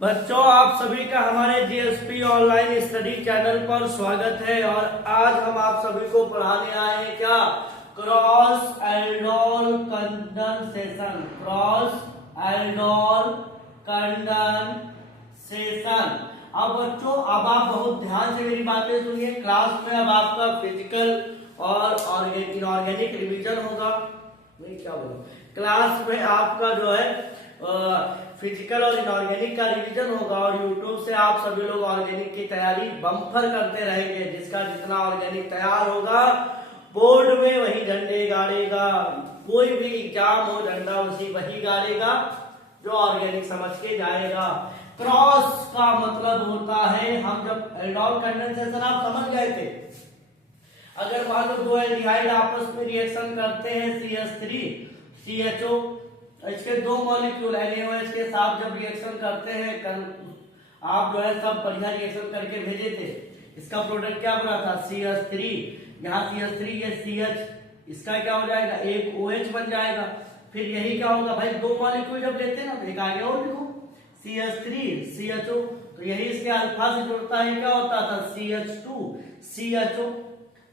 बच्चों, आप सभी का हमारे जीएसपी ऑनलाइन स्टडी चैनल पर स्वागत है। और आज हम आप सभी को पढ़ाने आए हैं क्या, cross aldol condensation. Cross aldol condensation. अब बच्चों, अब आप बहुत ध्यान से मेरी बातें सुनिए। क्लास में अब आपका फिजिकल और इनऑर्गेनिक रिवीजन होगा। मैं क्या बोलूं, क्लास में आपका जो है फिजिकल और इनऑर्गेनिक का रिवीजन होगा। और यूट्यूब से आप सभी लोग ऑर्गेनिक की तैयारी बम्पर करते रहेंगे। जिसका जितना ऑर्गेनिक तैयार होगा, बोर्ड में वही झंडे गाड़ेगा। कोई भी एग्जाम हो, झंडा उसी वही गाड़ेगा जो ऑर्गेनिक समझ के जाएगा। क्रॉस का मतलब होता है, हम जब एल्डोल कंडेंसेशन आप समझ गए थे, अगर मान लो दो एल्डिहाइड आपस में रिएक्शन करते हैं CH3 CHO, इसके दो मॉलिक्यूल NaOH के साथ जब रिएक्शन करते हैं, कल आप जो है सब बढ़िया रिएक्शन करके भेजे थे। इसका प्रोडक्ट क्या बना था, CH3। यहाँ CH3 ये CH, इसका क्या हो जाएगा, एक OH बन जाएगा। फिर यही क्या होगा भाई, दो मॉलिक्यूल जब लेते हैं ना, एक आगे और लिखो CH3 CHO, तो यही इसके अल्फा से जुड़ता है, क्या होता था CH2 CHO।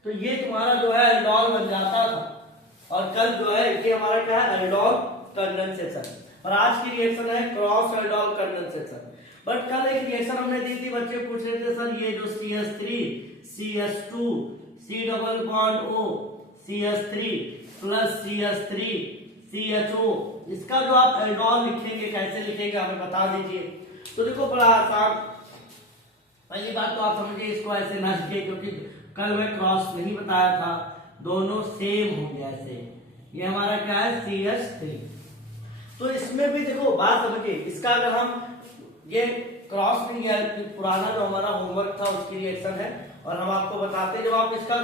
तो ये तुम्हारा जो है एल्डोल बन जाता था। और कल जो है ये हमारा क्या है, एल्डोल कंडेंसेशन। और आज की रिएक्शन है क्रॉस एल्डोल कंडेंसेशन। बट कल एक रिएक्शन हमने दी थी, बच्चे पूछ रहे थे सर ये जो CH3 CH2 C double bond O CH3 plus CH3 CHO, इसका जो आप एल्डोल लिखेंगे कैसे लिखेंगे हमें बता दीजिए। तो देखो बड़ा आसान, पहली बात तो आप समझिए, इसको ऐसे ना लिखिए क्योंकि कल मैं क्रॉस नहीं बताया था, दोनों सेम हो गया ऐसे। ये हमारा क्या है CH3। तो इसमें भी देखो बात समझिए, इसका अगर हम ये क्रॉस नहीं है, पुराना जो हमारा होमवर्क था उसकी रिएक्शन है। और हम आपको बताते हैं, जब आप इसका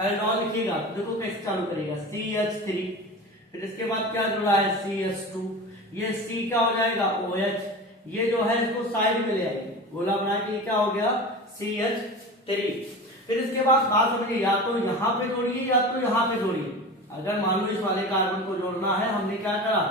एल्डोल लिखिएगा तो देखो कैसे चालू करेगा, CH3, फिर इसके बाद क्या जुड़ा है CH2, ये C क्या हो जाएगा OH, ये जो है इसको साइड में ले आएंगे, गोला बना के क्या हो गया CH3। फिर इसके बाद बात समझिए, या तो यहाँ पे जोड़िए या तो यहाँ पे जोड़िए। अगर मान लो इस वाले कार्बन को जोड़ना है, हमने क्या करा,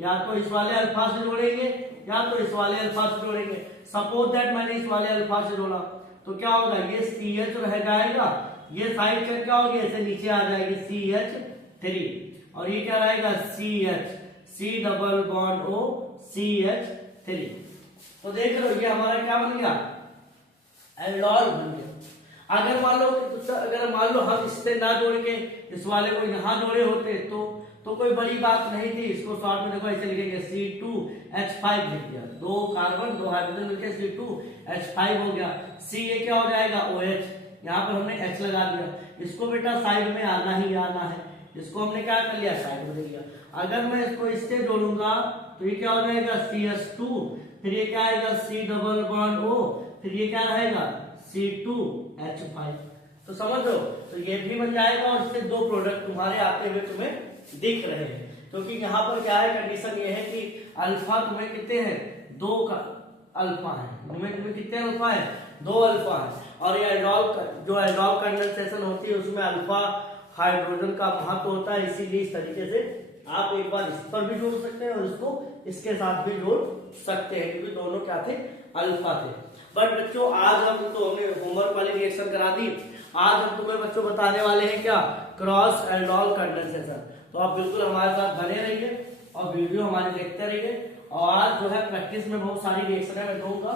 या तो इस वाले अल्फा से जोड़ेंगे या तो इस वाले अल्फा से जोड़ेंगे। सपोज दैट मैंने इस वाले अल्फा से जोड़ा, तो क्या होगा, ये CH रह जाएगा, ये साइड का क्या होगी, ऐसे नीचे आ जाएगी CH3, और ये क्या रहेगा CH C double bond O CH3। तो देख रहे हो ये हमारा क्या बन गया, एल्डोल बन गया। अगर मान लो हम इससे ना जोड़ के इस वाले को यहां जोड़े होते तो कोई बड़ी बात नहीं थी। इसको शॉर्ट में देखो ऐसे लिखेंगे C2H5 लिख दिया, दो कार्बन दो हाइड्रोजन मिलकर C2H5 हो गया। C ये क्या हो जाएगा OH, यहाँ पर हमने H लगा दिया। इसको बेटा साइड में आना ही आना है, इसको हमने क्या कर लिया, साइड में दे दिया। अगर मैं इसको इससे जोड़ूंगा तो ये क्या हो जाएगा CH2, फिर ये क्या आएगा C डबल बॉन्ड O, फिर ये क्या रहेगा C2H5। तो समझ लो, तो ये भी बन जाएगा और इससे दो प्रोडक्ट तुम्हारे आते हुए तुम्हें दिख रहे हैं। क्योंकि यहाँ पर क्या है, कंडीशन ये है कि अल्फा तुम्हें कितने हैं, दो का अल्फा है, तुम्हें कितने अल्फा है, दो अल्फा है। और ये एल्डोल कंडेंसेशन होती है, उसमें अल्फा हाइड्रोजन का महत्व होता है। इसीलिए इस तरीके से आप एक बार इस पर भी जोड़ सकते हैं और इसको इसके साथ भी जोड़ सकते हैं, क्योंकि दोनों क्या थे, अल्फा थे। बट बच्चों आज हम तो हमने होमवर्क वाली रिएक्शन करा दी, आज हम तुम्हें बच्चों बताने वाले हैं क्या, क्रॉस एल्डोल कंडेंसेशन। तो आप बिल्कुल हमारे साथ बने रहिए और वीडियो हमारी देखते रहिए। और आज जो है प्रैक्टिस में बहुत सारी रिएक्शन मैं दूंगा।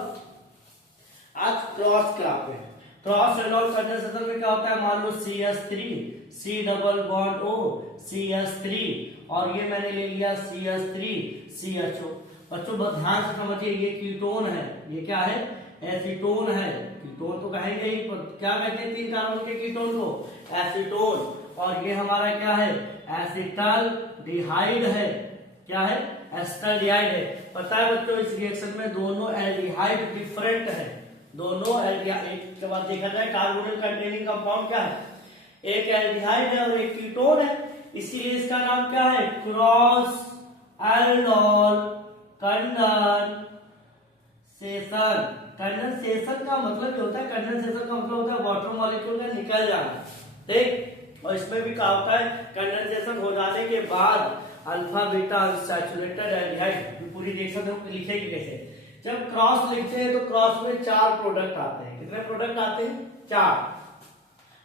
आज क्रॉस क्या पे, क्रॉस एल्डोल कंडेंसेशन में क्या होता है, मान लो CH3 C double bond O CH3, और ये मैंने ले लिया CH3 CHO। बच्चों बहुत ध्यान से समझिए, ये कीटोन है, ये क्या है, एसीटोन है। कीटोन तो कहेंगे ही, क्या कहते हैं तीन कार्बन के कीटोन को, एसीटोन। और ये हमारा क्या है, एसिटल डिहाइड है, क्या है, एसिटल्डिहाइड है। पता है बच्चों, इस रिएक्शन में दोनों एल्डिहाइड डिफरेंट है, दोनों एल्डिहाइड। एक के बाद देखा जाए कार्बोनिल कंटेनिंग कंपाउंड क्या है, एक एल्डिहाइड है और एक कीटोन है। इसीलिए इसका नाम क्या है, क्रॉस एल्डोल कंडेंसेशन। कंडेंसेशन का मतलब होता है, कंडेंसेशन का मतलब होता है वाटर मॉलिक्यूल का निकल जाना, ठीक। और इसमें भी क्या होता है, कंडेंसेशन हो जाने के बाद अल्फा बीटा अनसैचुरेटेड एल्डिहाइड, पूरी रिएक्शन हम लिखेंगे कैसे, जब क्रॉस लिखते हैं तो क्रॉस में 4 प्रोडक्ट आते हैं। कितने प्रोडक्ट आते हैं? 4।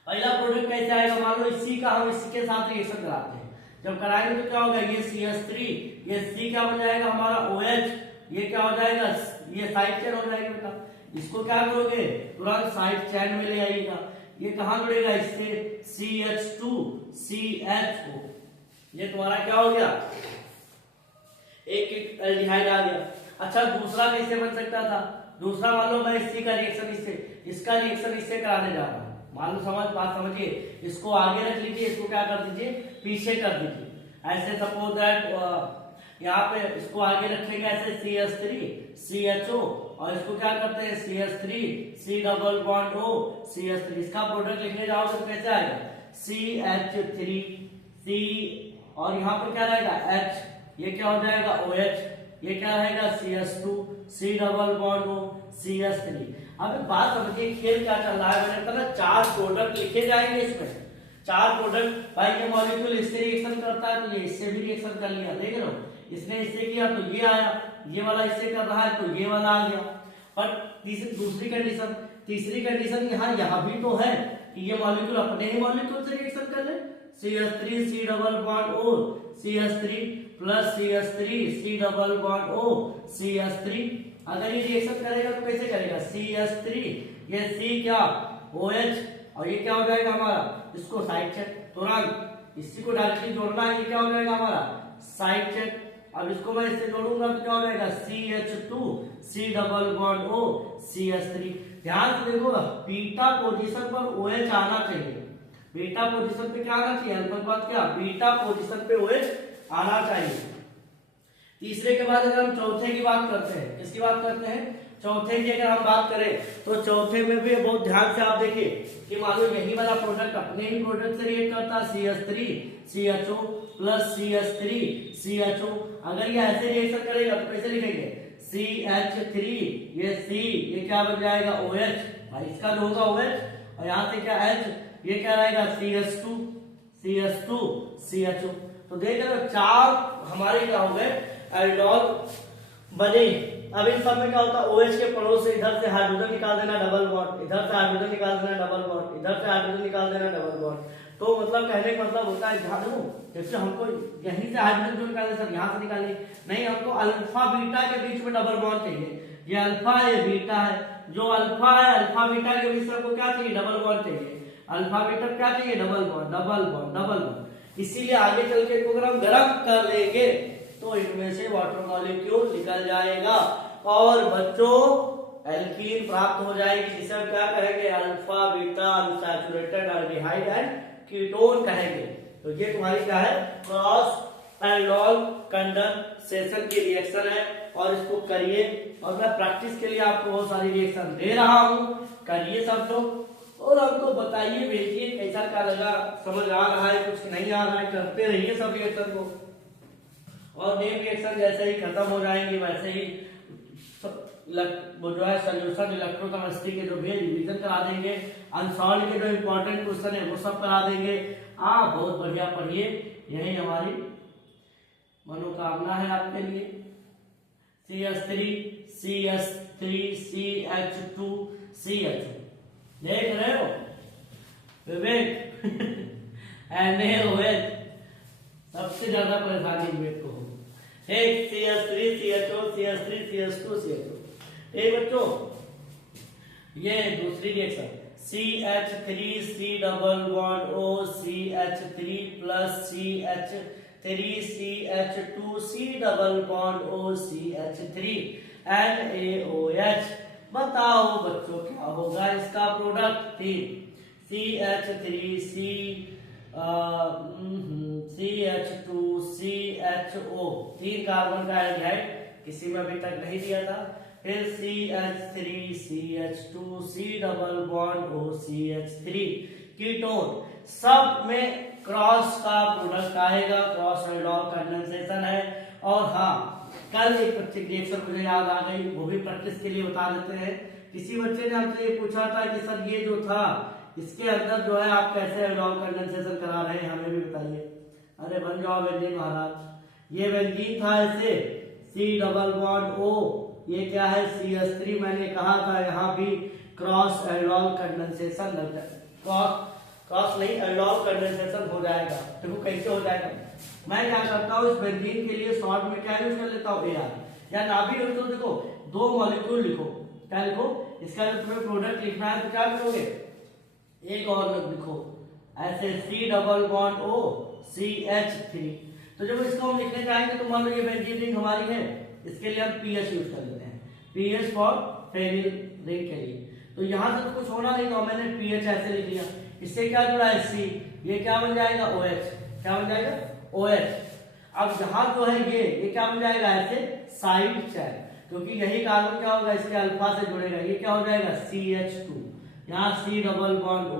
पहला प्रोडक्ट कैसे आएगा? मान लो इसी का हम इसी के साथ रिएक्शन कराते हैं, जब कराएंगे तो क्या होगा? ये CH3, ये C क्या बन जाएगा हमारा? OH, ये क्या हो जाएगा? ये साइड चेन हो जाएगा बेटा। इसको क्या करोगे? तुरंत साइड चेन में ले आइएगा। ये कहां जुड़ेगा? इससे CH2 CHO, ये तुम्हारा क्या हो गया? एक एल्डिहाइड आ गया। अच्छा, दूसरा कैसे बन सकता था? दूसरा मान लो मैं इसी का रिएक्शन इससे, इसका रिएक्शन इससे कराने जा रहा हूं, मान लो बात समझिए, इसको आगे रख लीजिए, इसको क्या कर दीजिए? पीछे कर दीजिए। ऐसे सपोज दैट यहाँ पे इसको आगे रखेंगे ऐसे CH3 CHO, और इसको क्या करते हैं? CH3 C double bond O CH3। इसका प्रोडक्ट लिखने जाओगे तो कैसे आएगा? CH3 C, और यहाँ पे क्या रहेगा? H, ये क्या हो जाएगा? OH, ये क्या रहेगा? CH2 C double bond O CH3। अब बात समझिए, खेल क्या चल रहा है? मैंने कहा 4 प्रोडक्ट लिखे जाएंगे इसमें, 4 प्रोडक्ट। भाई ये मॉलिक्यूल इससे रिएक्शन करता है तो ये इससे भी रिएक्शन कर लिया, देख रहे हो? इसने इससे किया तो ये आया, ये वाला इससे कर रहा है तो ये वाला आ गया। पर तीसरी कंडीशन यहाँ भी तो है कि ये मॉलिक्यूल अपने ही मॉलिक्यूल से रिएक्शन कर ले। CH3 C double bond O CH3 plus CH3 C double bond O CH3। अगर ये रिएक्शन करेगा तो कैसे करेगा? CH3, ये C क्या? OH, और ये क्या हो जाएगा हमारा? इसको साइड चेक, तुरंत इसी को डायरेक्टली जोड़ना है, ये क्या हो जाएगा हमारा? Side check. अब इसको मैं इससे जोड़ूंगा तो क्या हो जाएगा? CH2 C double bond O CH3। ध्यान से देखो, बीटा पोजीशन पर OH आना चाहिए। बीटा पोजीशन पे क्या आना चाहिए? अल्फा के बाद क्या? बीटा पोजीशन पे OH आना चाहिए। तीसरे के बाद अगर हम चौथे की बात करते हैं, किसकी बात करते हैं? चौथे की अगर हम बात करें तो चौथे में भी बहुत ध्यान से आप देखिए कि मान लो यही वाला प्रोडक्ट अपने ही प्रोडक्ट से रिएक्ट करता है, CH3 CHO plus CH3 CHO। अगर ये ऐसे रिएक्शन करेगा तो कैसे लिखेंगे? CH3, ये C, ये क्या बन जाएगा? OH, भाई इसका जो होगा OH, और यहाँ से क्या H, ये क्या रहेगा? CH2 CHO। तो देख रहे हो 4 हमारे क्या हो गए? एल्डोल बने। अब इन सब में क्या होता है? OH के पड़ोस से इधर से हाइड्रोजन निकाल देना, डबल बॉन्ड, इधर से हाइड्रोजन निकाल देना, डबल बॉन्ड, इधर से हाइड्रोजन निकाल देना, डबल बॉन्ड। तो मतलब कहने का मतलब होता है, ध्यान दो, जैसे हमको यहीं से हाइड्रोजन क्यों निकालने सर? यहाँ से निकालने नहीं, हमको अल्फा बीटा के बीच में डबल बॉन्ड चाहिए। ये अल्फा है, ये बीटा है, जो अल्फा है अल्फा बीटा के बीच में हमको क्या चाहिए? डबल बॉन्ड चाहिए। अल्फा बीटा क्या चाहिए? Double bond, double bond, double bond. इसीलिए आगे चल के इसको अगर हम गर्म कर लेंगे तो इनमें से वाटर मॉलिक्यूल निकल जाएगा और बच्चों एल्कीन प्राप्त हो जाएगी, जिसे हम क्या कहेंगे? Alpha beta unsaturated aldehyde and ketone कहेंगे। तो ये तुम्हारी क्या है? क्रॉस एल्डोल कंडेंसेशन की रिएक्शन है, और इसको करिए। और मैं प्रैक्टिस के लिए आपको बहुत सारी रिएक्शन दे रहा हूं, करिए सब लोग, और हमको बताइए, भेजिए कैसा क्या लगा, समझ आ रहा है, कुछ नहीं आ रहा है, करते रहिए सब रिएक्शन को। और नेम रिएक्शन जैसे ही खत्म हो जाएंगे वैसे ही वो जो है सोल्यूशन इलेक्ट्रोकेमिस्ट्री के जो भी रिवीजन करा देंगे, अनसॉल्व के जो इंपॉर्टेंट क्वेश्चन है वो सब करा देंगे। बहुत बढ़िया पढ़िए, यही हमारी मनोकामना है आपके लिए। CH3 CH2 CHO, देख रहे हो विवेक? NaOH, सबसे ज्यादा परेशानी विवेक को हो। एक CH3 CHO CH3 CH2 CHO। एक बच्चों, ये दूसरी reaction CH3 C double bond O CH3 plus CH3 CH2 C double bond O CH3 NaOH। बताओ बच्चों क्या होगा इसका product? CH3 CH2 CHO, 3 carbon का एल्डिहाइड, किसी में अभी तक नहीं दिया था। फिर CH3 CH2 C double bond O CH3 ketone, सब में क्रॉस का प्रोडक्ट आएगा, क्रॉस एल्डोल कंडेंसेशन है। और हाँ, कल एक बच्चे की रिएक्शन मुझे याद आ गई, वो भी प्रैक्टिस के लिए बता देते हैं। किसी बच्चे ने हमसे ये पूछा था कि सर ये जो था इसके अंदर जो है आप कैसे एल्डोल कंडेंसेशन करा रहे हैं, हमें भी बताइए। अरे बन जाओ बेंजीन महाराज, ये बेंजीन था ऐसे सी डबल बॉन्ड ओ, ये क्या है CH3। मैंने कहा था यहाँ भी क्रॉस एल्डोल कंडेंसेशन लगता है, क्रॉस नहीं एल्डोल कंडेंसेशन हो जाएगा। देखो कैसे हो जाएगा, मैं क्या करता हूँ इस बेंजीन के लिए शॉर्ट में क्या यूज कर लेता हूँ AR, या ना भी हो तो देखो 2 मॉलिक्यूल लिखो, क्या लिखो, इसका जब तुम्हें प्रोडक्ट लिखना है तो क्या करोगे, एक और लिखो ऐसे C double bond O CH3। तो जब इसको हम लिखने जाएंगे तो मान लो ये बेंजीन रिंग हमारी है, इसके लिए हम पीएच यूज कर लेते हैं, पीएच फॉर फेनिल रिंग के लिए। तो यहाँ से तो कुछ होना नहीं, तो मैंने पीएच ऐसे लिख लिया, इससे क्या जुड़ा है C, ये क्या बन जाएगा OH, क्या बन जाएगा OH। अब यहाँ जो है ये क्या बन जाएगा ऐसे साइड चेन, क्योंकि यही कार्बन क्या होगा इसके अल्फा से जुड़ेगा, ये क्या हो जाएगा CH2, यहाँ C डबल बॉन्ड O,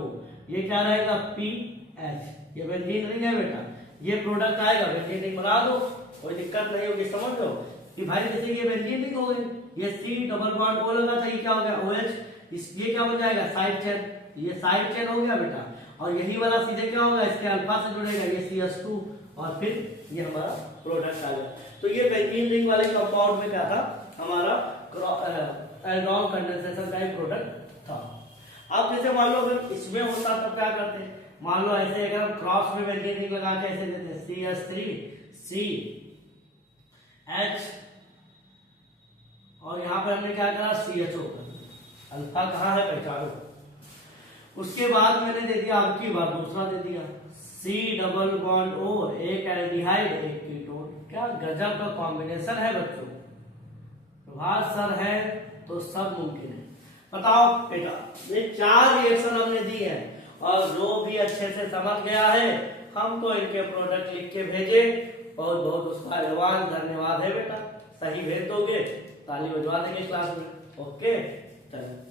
ये क्या रहेगा PH। ये बेंजीन रिंग है बेटा, ये प्रोडक्ट आएगा, बेंजीन रिंग बना दो, कोई दिक्कत नहीं होगी। समझ लो कि भाई जैसे ये बेंजीन रिंग हो गई, ये C डबल बॉन्ड O लगा था, ये क्या हो गया OH, ये क्या बन जाएगा साइड चेन, ये साइड चेन हो गया बेटा। और यही वाला सीधे क्या होगा इसके अल्फा से जुड़ेगा, ये CH2, और फिर ये हमारा प्रोडक्ट आ गया। तो ये बेंजीन रिंग वाले कंपाउंड में क्या था, हमारा एल्डोल कंडेंसेशन का एक प्रोडक्ट था। अब जैसे मान लो अगर इसमें होता तब क्या करते हैं, मान लो ऐसे अगर हम क्रॉस में बेंजीन रिंग लगा के ऐसे देते हैं CH3 CH, और यहाँ पर हमने क्या करा CHO, अल्फा कहाँ है पहचानो। उसके बाद मैंने दे दिया अब की बार दूसरा दे दिया C डबल बॉन्ड O, एक एल्डिहाइड एक कीटोन। क्या गजब का कॉम्बिनेशन है बच्चों, प्रभात सर है तो सब मुमकिन है। बताओ बेटा, ये 4 रिएक्शन हमने दी है, और जो भी अच्छे से समझ गया है हम तो इनके प्रोडक्ट लिख के भेजे, बहुत बहुत उसका धन्यवाद है बेटा। सही भेज दोगे ताली बजवा देंगे क्लास में। ओके चलो।